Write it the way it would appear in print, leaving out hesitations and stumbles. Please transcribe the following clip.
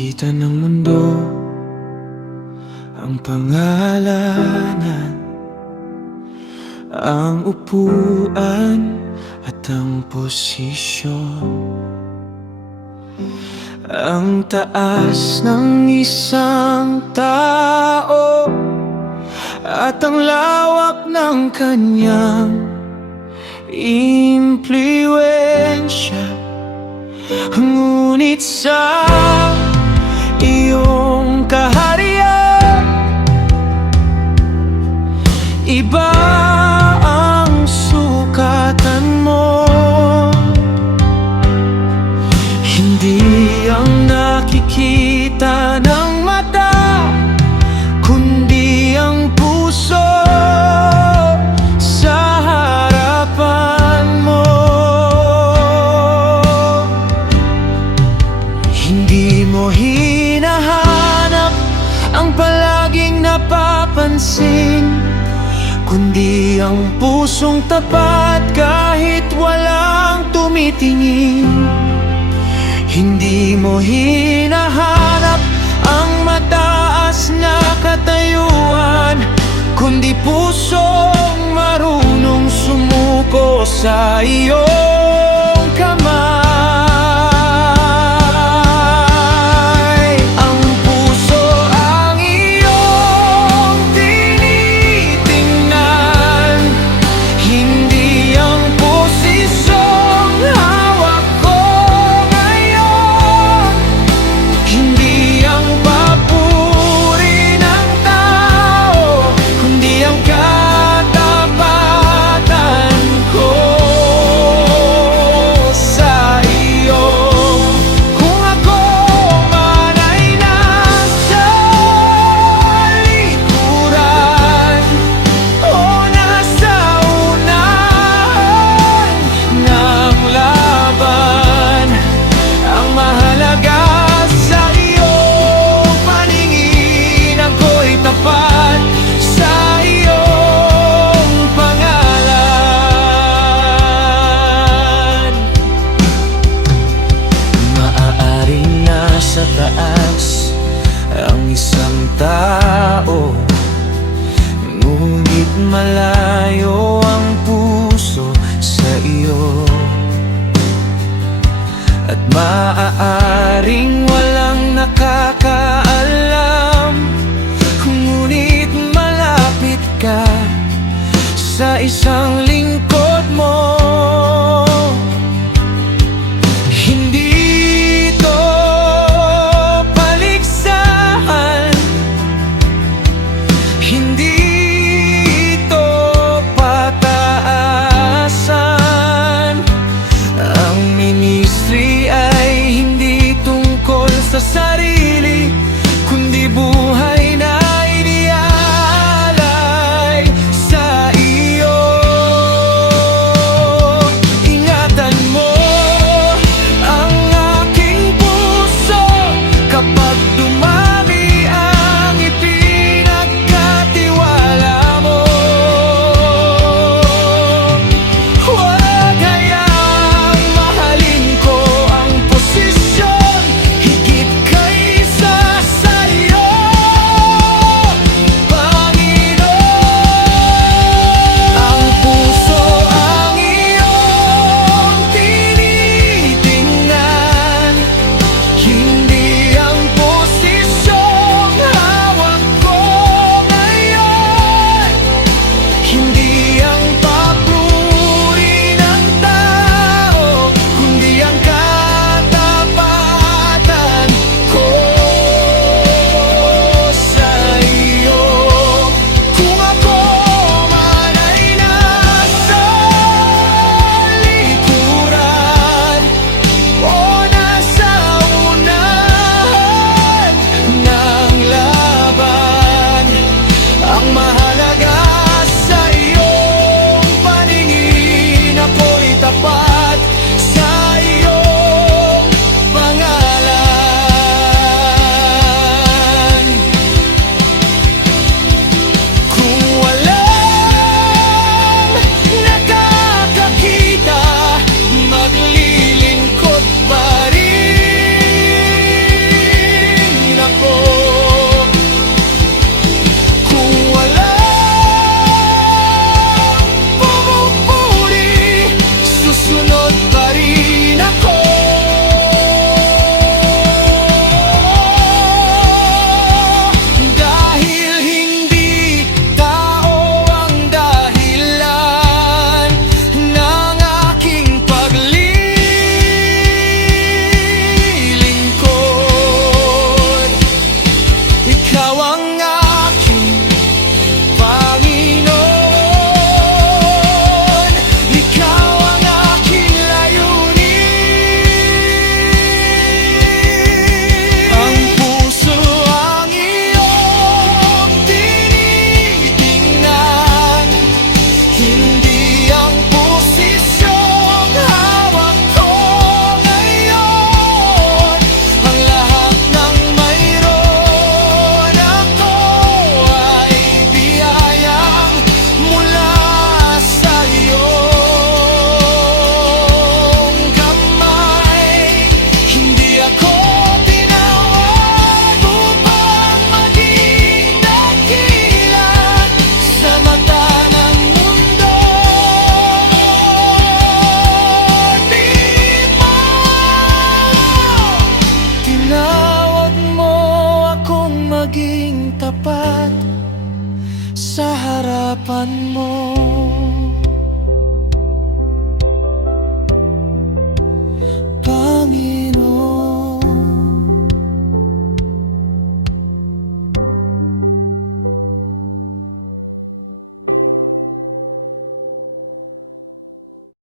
Nakikita ng mundo ang pangalanan, ang upuan at ang posisyon, ang taas ng isang tao at ang lawak ng kanyang impluwensya. Ngunit sa iyong kaharian, iba ang sukatan mo. Hindi ang nakikita ng mata, kundi ang puso sa harapan mo. Hindi mo hinahanap ang palaging napapansin, kundi ang pusong tapat kahit walang tumitingin. Hindi mo hinahanap ang mataas na katayuan, kundi pusong marunong sumuko sa iyong kamay. Ang puso ang iyong tinitingnan, hindi ang posisyong hawak ko ngayon. Hindi ang papuri ng tao, kundi ang katapatan ko sa iyo. Kung ako man ay nasa likuran o nasa unahan ng laban, ang mahalaga sa iyong paningin, ako'y tapat sa iyong pangalan. Maaaring nasa taas ang isang tao, ngunit malayo ang puso sa iyo. At maaaring walang nakakaalam, ngunit malapit ka sa isang lingkod mo. Hindi ito paligsahan, hindi ito Ikaw ang aking Panginoon. Ikaw ang aking layunin. Ang puso ang iyong tinitingnan, hindi ang posisyong hawak ko ngayon. Ang lahat ng mayroon ako ay biyayang mula sa iyong kamay. Hindi ako tinawag upang maging dakilan sa mata ng mundo. Di ba tinawag mo akong maging tapat sa harapan mo?